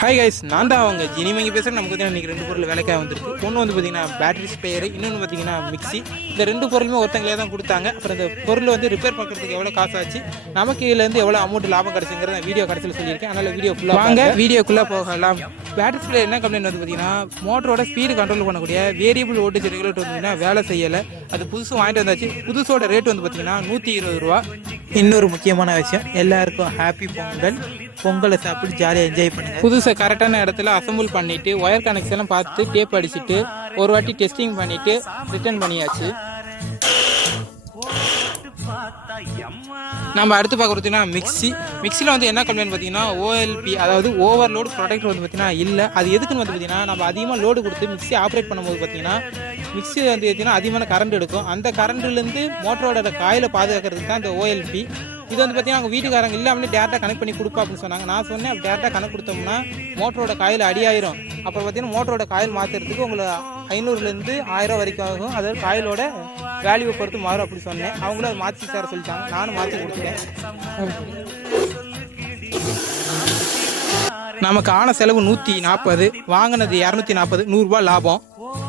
Hi guys, நான் தான் அவங்க ஜினிமங்கி பேசுகிறேன். நமக்கு வந்து இன்றைக்கி ரெண்டு பொருள் வேலைக்காக வந்துருக்கு. ஒன்று வந்து பார்த்திங்கன்னா பேட்டரி ஸ்பேயர், இன்னொன்று பார்த்திங்கன்னா மிக்ஸி. இந்த ரெண்டு பொருளுமே ஒருத்தங்களே தான் கொடுத்தாங்க. அப்புறம் இந்த பொருள் வந்து ரிப்பேர் பண்ணுறதுக்கு எவ்வளோ காசு ஆச்சு, நமக்கு இதுலேருந்து எவ்வளோ அமௌண்ட் லாபம் கிடச்சிங்கிறத வீடியோ கடைசியில் சொல்லியிருக்கேன். அதனால் வீடியோ ஃபுல்லாக வாங்க வீடியோக்குள்ளே போகலாம். பேட்டரி ஸ்பேயர் என்ன கம்ப்ளைண்ட் வந்து பார்த்திங்கன்னா மோட்டரோட ஸ்பீடு கண்ட்ரோல் பண்ணக்கூடிய வேரியபிள் வோல்டேஜ் ரெகுலேட்டர் வந்து வேலை செய்யலை. அது புதுசு வாங்கிட்டு வந்தாச்சு. புதுசோட ரேட் வந்து பார்த்திங்கன்னா 120 ரூபா. இன்னொரு முக்கியமான விஷயம், எல்லாருக்கும் ஹாப்பி பொங்கல். பொங்கலை சாப்பிட்டு ஜாலியாக என்ஜாய் பண்ணுங்கள். புதுசை கரெக்டான இடத்துல அசம்பிள் பண்ணிவிட்டு ஒயர் கனெக்ஷன்லாம் பார்த்து டேப் அடிச்சுட்டு ஒரு வாட்டி டெஸ்டிங் பண்ணிவிட்டு ரிட்டர்ன் பண்ணியாச்சு. நம்ம அடுத்து பார்க்குறதுனா மிக்சியில் வந்து என்ன கம்ப்ளைண்ட் பார்த்தீங்கன்னா ஓஎல்பி, அதாவது ஓவர்லோடு ப்ராடக்ட் வந்து பார்த்தீங்கன்னா இல்லை. அது எதுக்குன்னு வந்து பார்த்தீங்கன்னா நம்ம அதிகமாக லோடு கொடுத்து மிக்சி ஆப்ரேட் பண்ணும்போது பார்த்தீங்கன்னா மிக்சி வந்து பார்த்தீங்கன்னா அதிகமான கரண்ட் எடுக்கும். அந்த கரண்ட்லேருந்து மோட்டரோட காயில் பாதுகாக்கிறதுக்கு தான் இந்த ஓஎல்பி. இது வந்து பார்த்தீங்கன்னா அவங்க வீட்டுக்காரங்க இல்லாமல் டேரெக்டாக கனெக்ட் பண்ணி கொடுப்பா அப்படின்னு சொன்னாங்க. நான் சொன்னேன், அப்படி டேரெக்டாக கனெக்ட் கொடுத்தோம்னா மோட்டரோட காயில் அடியாயிரும். அப்புறம் பார்த்தீங்கன்னா மோட்டரோட காயில் மாற்றுறதுக்கு உங்களுக்கு 500லேருந்து 1000 வரைக்கும் ஆகும். அதாவது காயிலோட வேல்யூவை பொறுத்து மாறும் அப்படி சொன்னேன். அவங்களும் அதை மாற்றி தர சொல்லிட்டாங்க. நானும் மாற்றி கொடுத்துட்டேன். நமக்கு ஆன செலவு 140, வாங்கினது 240, 100 ரூபா லாபம்.